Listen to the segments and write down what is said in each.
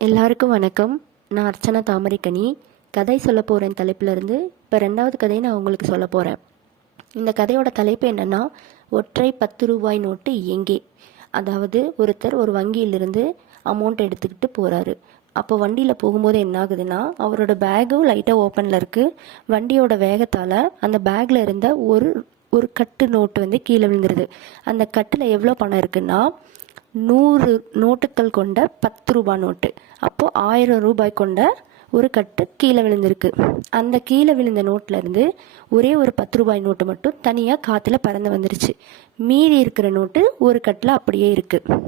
எல்லாருக்கும் வணக்கம். நான் அர்ச்சனா தாமரைக்கனி. கதை சொல்ல போகிறேன் தலைப்பிலிருந்து. இப்போ ரெண்டாவது கதையை நான் உங்களுக்கு சொல்ல போகிறேன் இந்த கதையோட தலைப்பு என்னென்னா ஒற்றை பத்து ரூபாய் நோட்டு எங்கே அதாவது ஒருத்தர் ஒரு வங்கியிலிருந்து அமௌண்ட் எடுத்துக்கிட்டு போகிறாரு அப்போ வண்டியில் போகும்போது என்ன ஆகுதுன்னா அவரோட பேகும் லைட்டாக ஓப்பனில் இருக்குது வண்டியோட வேகத்தால் அந்த பேக்கில் இருந்த ஒரு ஒரு கட்டு நோட்டு வந்து கீழே விழுந்துருது. அந்த கட்டில் எவ்வளோ பணம் இருக்குன்னா நூறு நோட்டுகள் கொண்ட பத்து ரூபாய் நோட்டு. அப்போது ஆயிரம் ரூபாய் கொண்ட ஒரு கட்டு கீழே விழுந்திருக்கு. அந்த கீழே விழுந்த நோட்ல இருந்து ஒரே ஒரு பத்து ரூபாய் நோட்டு மட்டும் தனியாக காற்றுல பறந்து வந்துருச்சு. மீதி இருக்கிற நோட்டு ஒரு கட்டில் அப்படியே இருக்குது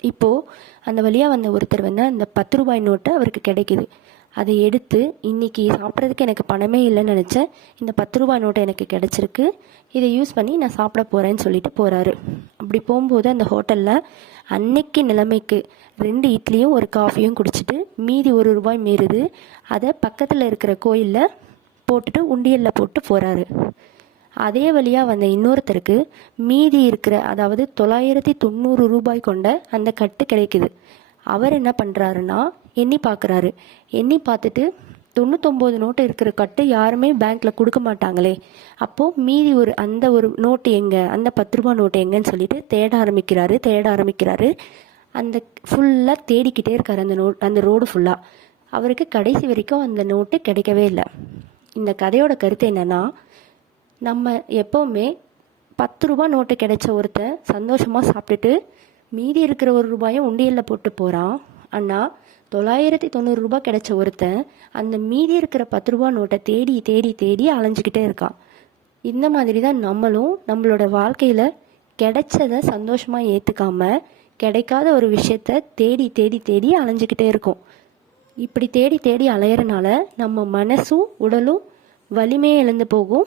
இப்போது அந்த வழியாக வந்த ஒருத்தர் வந்து அந்த பத்து ரூபாய் நோட்டு அவருக்கு கிடைக்குது. அதை எடுத்து இன்னைக்கு சாப்பிட்றதுக்கு எனக்கு பணமே இல்லைன்னு நினச்சேன். இந்த பத்து ரூபாய் நோட்டு எனக்கு கிடச்சிருக்கு. இதை யூஸ் பண்ணி நான் சாப்பிட போகிறேன்னு சொல்லிட்டு போகிறாரு அப்படி போகும்போது அந்த ஹோட்டலில் அன்னைக்கு நிலைமைக்கு ரெண்டு இட்லியும் ஒரு காஃபியும் குடிச்சிட்டு மீதி ஒரு ரூபாய் மீறுது. அதை பக்கத்தில் இருக்கிற கோயிலில் போட்டுட்டு உண்டியலில் போட்டு போகிறாரு அதே வழியாக வந்த இன்னொருத்தருக்கு மீதி இருக்கிற அதாவது தொள்ளாயிரத்தி தொண்ணூறு ரூபாய் கொண்ட அந்த கட்டு கிடைக்குது. அவர் என்ன பண்ணுறாருன்னா எண்ணி பார்க்குறாரு எண்ணி பார்த்துட்டு தொண்ணூத்தொம்பது நோட்டு இருக்கிற கட்டு யாருமே பேங்க்கில் கொடுக்க மாட்டாங்களே. அப்போது மீதி ஒரு அந்த ஒரு நோட்டு எங்கே அந்த பத்து ரூபா நோட்டு எங்கேன்னு சொல்லிட்டு தேட ஆரம்பிக்கிறாரு தேட ஆரம்பிக்கிறாரு. அந்த ஃபுல்லாக தேடிக்கிட்டே இருக்கார் அந்த நோட் அந்த ரோடு ஃபுல்லாக அவருக்கு கடைசி வரைக்கும் அந்த நோட்டு கிடைக்கவே இல்லை. இந்த கதையோட கருத்து என்னென்னா நம்ம எப்போவுமே பத்து ரூபா நோட்டு கிடைச்ச ஒருத்தன் சந்தோஷமாக சாப்பிட்டுட்டு மீதி இருக்கிற ஒரு ரூபாயை உண்டியலில் போட்டு போகிறான் அண்ணா தொள்ளாயிரத்தி தொண்ணூறு ரூபாய் கிடைச்ச ஒருத்தன் அந்த மீதி இருக்கிற பத்து ரூபா நோட்டை தேடி தேடி தேடி அலைஞ்சிக்கிட்டே இருக்கான். இந்த மாதிரி தான் நம்மளும் நம்மளோட வாழ்க்கையில் கிடைச்சதை சந்தோஷமாக ஏற்றுக்காம கிடைக்காத ஒரு விஷயத்த தேடி தேடி தேடி அலைஞ்சிக்கிட்டே இருக்கோம். இப்படி தேடி தேடி அலையிறனால நம்ம மனசும் உடலும் வலிமையை இழந்து போகும்.